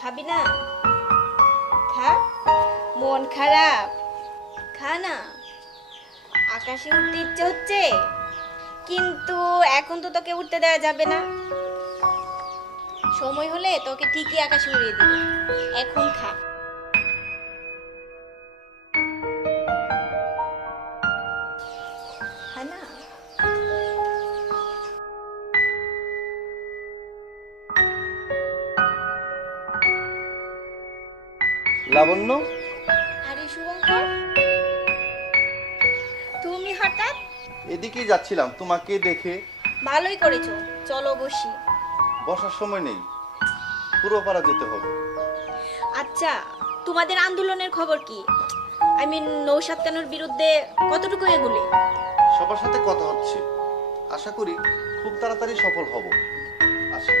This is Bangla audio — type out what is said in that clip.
খাবি না? খা, মন খারাপ, খা না। আকাশে উঠতে ইচ্ছে হচ্ছে, কিন্তু এখন তো তোকে উঠতে দেওয়া যাবে না। সময় হলে তোকে ঠিকই আকাশে উড়িয়ে দিবে। এখন খা। খা না। লাবণ্য, আরে শুভঙ্কর, তুমি হঠাৎ? এদিকেই যাচ্ছিলাম তোমাকে দেখে। ভালোই করেছো, চলো বসি। বসার সময় নেই, পুরো পাড়া যেতে হবে। আচ্ছা, তোমাদের আন্দোলনের খবর কি? আই মিন, নৌশাদ খানের বিরুদ্ধে কতটুকু এগুলি? সবার সাথে কথা হচ্ছে, আশা করি খুব তাড়াতাড়ি সফল হব। আসি।